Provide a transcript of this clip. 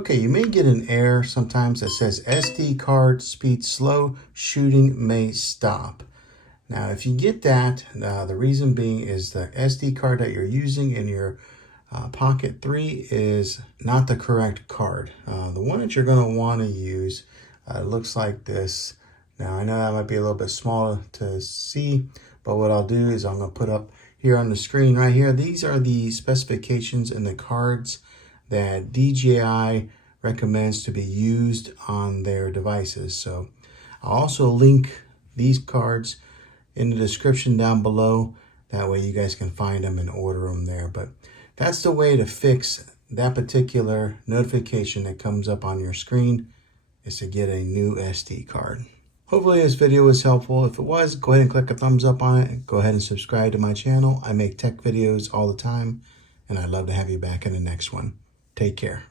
Okay, you may get an error sometimes that says SD card speed slow, shooting may stop. Now, if you get that, the reason being is the SD card that you're using in your Pocket 3 is not the correct card. The one that you're going to want to use looks like this. Now, I know that might be a little bit smaller to see, but what I'll do is I'm going to put up here on the screen right here. These are the specifications and the cards that DJI recommends to be used on their devices. So I'll also link these cards in the description down below. That way you guys can find them and order them there. But that's the way to fix that particular notification that comes up on your screen, is to get a new SD card. Hopefully this video was helpful. If it was, go ahead and click a thumbs up on it. Go ahead and subscribe to my channel. I make tech videos all the time, and I'd love to have you back in the next one. Take care.